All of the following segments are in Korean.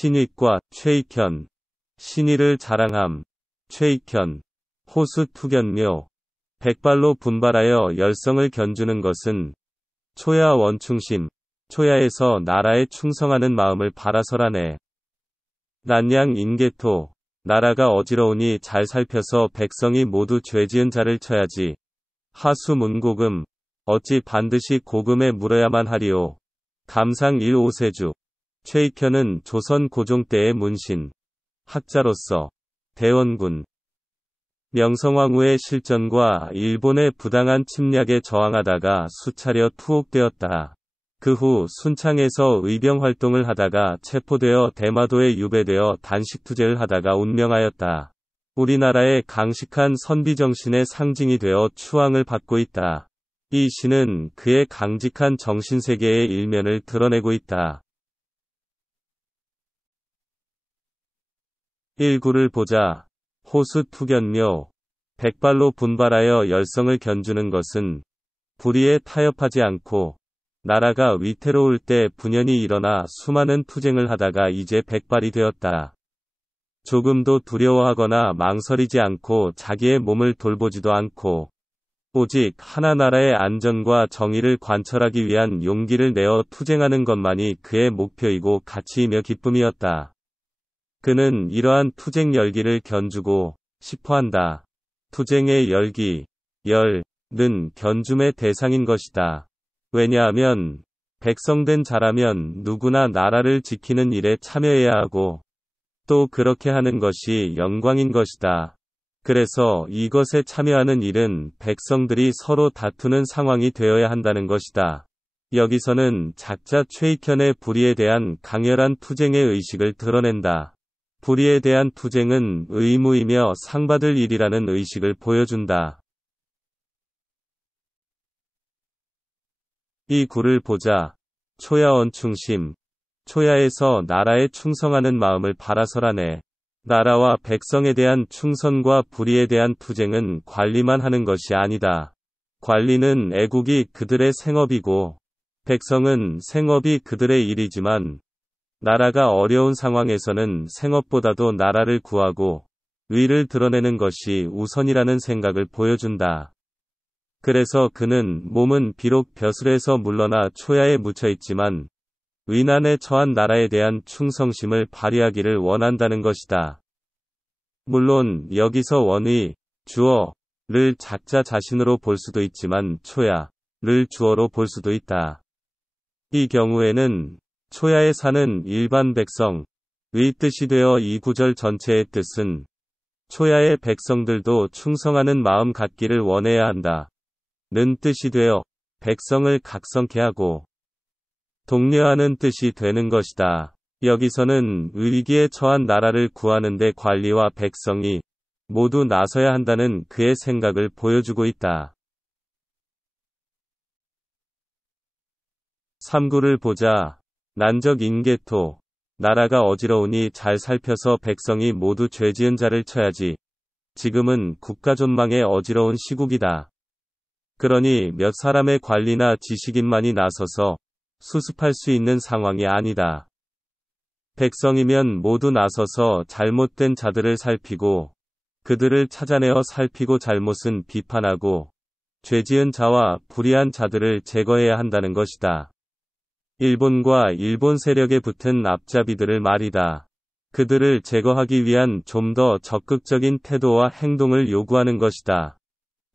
신익과 최익현. 신의를 자랑함. 최익현. 호수 투견묘. 백발로 분발하여 열성을 견주는 것은 초야 원충심. 초야에서 나라에 충성하는 마음을 바라서라네. 난양 인계토. 나라가 어지러우니 잘 살펴서 백성이 모두 죄지은 자를 쳐야지. 하수 문고금. 어찌 반드시 고금에 물어야만 하리오. 감상 1오세주. 최익현은 조선 고종 때의 문신. 학자로서 대원군. 명성황후의 실전과 일본의 부당한 침략에 저항하다가 수차례 투옥되었다. 그 후 순창에서 의병 활동을 하다가 체포되어 대마도에 유배되어 단식투쟁을 하다가 운명하였다. 우리나라의 강식한 선비정신의 상징이 되어 추앙을 받고 있다. 이 시는 그의 강직한 정신세계의 일면을 드러내고 있다. 1구를 보자. 호수 투견묘. 백발로 분발하여 열성을 견주는 것은 불의에 타협하지 않고 나라가 위태로울 때 분연히 일어나 수많은 투쟁을 하다가 이제 백발이 되었다. 조금도 두려워하거나 망설이지 않고 자기의 몸을 돌보지도 않고 오직 하나 나라의 안전과 정의를 관철하기 위한 용기를 내어 투쟁하는 것만이 그의 목표이고 가치이며 기쁨이었다. 그는 이러한 투쟁 열기를 견주고 싶어한다. 투쟁의 열기, 열은 견줌의 대상인 것이다. 왜냐하면 백성된 자라면 누구나 나라를 지키는 일에 참여해야 하고 또 그렇게 하는 것이 영광인 것이다. 그래서 이것에 참여하는 일은 백성들이 서로 다투는 상황이 되어야 한다는 것이다. 여기서는 작자 최익현의 불의에 대한 강렬한 투쟁의 의식을 드러낸다. 불의에 대한 투쟁은 의무이며 상받을 일이라는 의식을 보여준다. 이 구를 보자. 초야원충심. 초야에서 나라에 충성하는 마음을 바라서라네. 나라와 백성에 대한 충성과 불의에 대한 투쟁은 관리만 하는 것이 아니다. 관리는 애국이 그들의 생업이고 백성은 생업이 그들의 일이지만 나라가 어려운 상황에서는 생업보다도 나라를 구하고 의를 드러내는 것이 우선이라는 생각을 보여준다. 그래서 그는 몸은 비록 벼슬에서 물러나 초야에 묻혀있지만 위난에 처한 나라에 대한 충성심을 발휘하기를 원한다는 것이다. 물론 여기서 원의, 주어를 작자 자신으로 볼 수도 있지만 초야를 주어로 볼 수도 있다. 이 경우에는 초야에 사는 일반 백성의 뜻이 되어 이 구절 전체의 뜻은 초야의 백성들도 충성하는 마음 갖기를 원해야 한다. 는 뜻이 되어 백성을 각성케 하고 독려하는 뜻이 되는 것이다. 여기서는 위기에 처한 나라를 구하는 데 관리와 백성이 모두 나서야 한다는 그의 생각을 보여주고 있다. 3구를 보자. 난적 인계토. 나라가 어지러우니 잘 살펴서 백성이 모두 죄지은 자를 쳐야지. 지금은 국가존망에 어지러운 시국이다. 그러니 몇 사람의 관리나 지식인만이 나서서 수습할 수 있는 상황이 아니다. 백성이면 모두 나서서 잘못된 자들을 살피고 그들을 찾아내어 살피고 잘못은 비판하고 죄지은 자와 불의한 자들을 제거해야 한다는 것이다. 일본과 일본 세력에 붙은 앞잡이들을 말이다. 그들을 제거하기 위한 좀 더 적극적인 태도와 행동을 요구하는 것이다.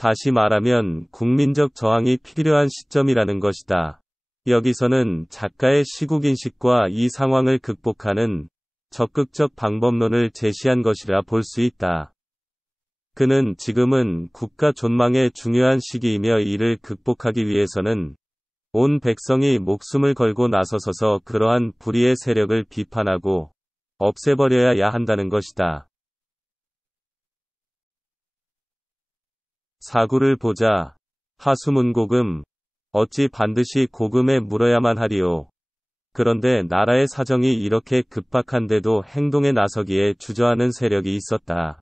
다시 말하면 국민적 저항이 필요한 시점이라는 것이다. 여기서는 작가의 시국인식과 이 상황을 극복하는 적극적 방법론을 제시한 것이라 볼 수 있다. 그는 지금은 국가 존망의 중요한 시기이며 이를 극복하기 위해서는 온 백성이 목숨을 걸고 나서서 그러한 불의의 세력을 비판하고 없애버려야 한다는 것이다. 4구를 보자. 하수문고금. 어찌 반드시 고금에 물어야만 하리오. 그런데 나라의 사정이 이렇게 급박한데도 행동에 나서기에 주저하는 세력이 있었다.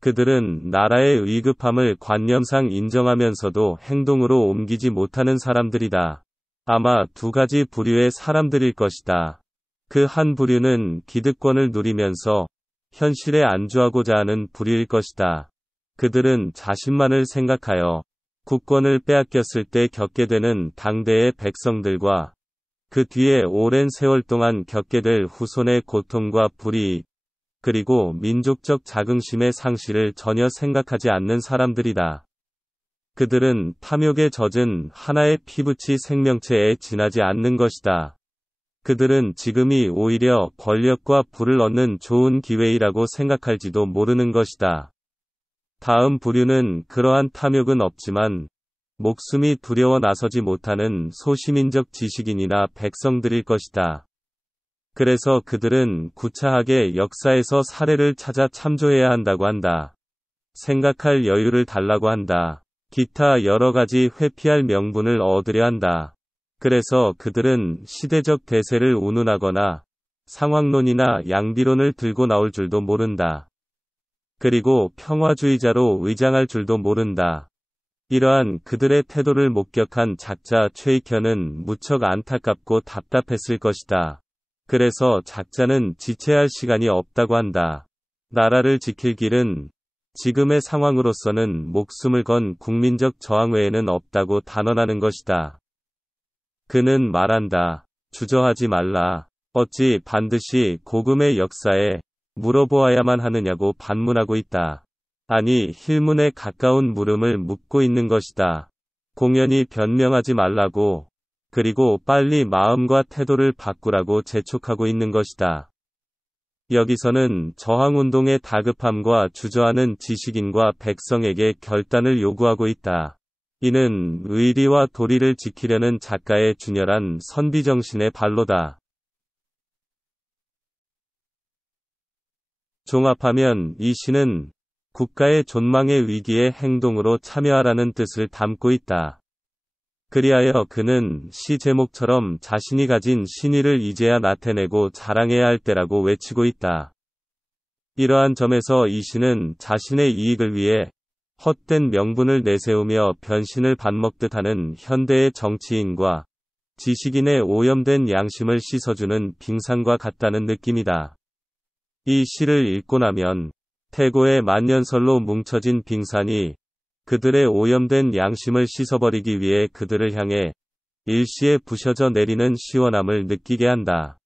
그들은 나라의 위급함을 관념상 인정하면서도 행동으로 옮기지 못하는 사람들이다. 아마 두 가지 부류의 사람들일 것이다. 그 한 부류는 기득권을 누리면서 현실에 안주하고자 하는 부류일 것이다. 그들은 자신만을 생각하여 국권을 빼앗겼을 때 겪게 되는 당대의 백성들과 그 뒤에 오랜 세월 동안 겪게 될 후손의 고통과 불이익, 그리고 민족적 자긍심의 상실을 전혀 생각하지 않는 사람들이다. 그들은 탐욕에 젖은 하나의 피부치 생명체에 지나지 않는 것이다. 그들은 지금이 오히려 권력과 부를 얻는 좋은 기회이라고 생각할지도 모르는 것이다. 다음 부류는 그러한 탐욕은 없지만 목숨이 두려워 나서지 못하는 소시민적 지식인이나 백성들일 것이다. 그래서 그들은 구차하게 역사에서 사례를 찾아 참조해야 한다고 한다. 생각할 여유를 달라고 한다. 기타 여러 가지 회피할 명분을 얻으려 한다. 그래서 그들은 시대적 대세를 운운하거나 상황론이나 양비론을 들고 나올 줄도 모른다. 그리고 평화주의자로 위장할 줄도 모른다. 이러한 그들의 태도를 목격한 작자 최익현은 무척 안타깝고 답답했을 것이다. 그래서 작자는 지체할 시간이 없다고 한다. 나라를 지킬 길은 지금의 상황으로서는 목숨을 건 국민적 저항 외에는 없다고 단언하는 것이다. 그는 말한다. 주저하지 말라. 어찌 반드시 고금의 역사에 물어보아야만 하느냐고 반문하고 있다. 아니, 힐문에 가까운 물음을 묻고 있는 것이다. 공연히 변명하지 말라고, 그리고 빨리 마음과 태도를 바꾸라고 재촉하고 있는 것이다. 여기서는 저항운동의 다급함과 주저하는 지식인과 백성에게 결단을 요구하고 있다. 이는 의리와 도리를 지키려는 작가의 준열한 선비정신의 발로다. 종합하면 이 시는 국가의 존망의 위기에 행동으로 참여하라는 뜻을 담고 있다. 그리하여 그는 시 제목처럼 자신이 가진 신의를 이제야 나타내고 자랑해야 할 때라고 외치고 있다. 이러한 점에서 이 시는 자신의 이익을 위해 헛된 명분을 내세우며 변신을 받먹듯 하는 현대의 정치인과 지식인의 오염된 양심을 씻어주는 빙산과 같다는 느낌이다. 이 시를 읽고 나면 태고의 만년설로 뭉쳐진 빙산이 그들의 오염된 양심을 씻어버리기 위해 그들을 향해 일시에 부셔져 내리는 시원함을 느끼게 한다.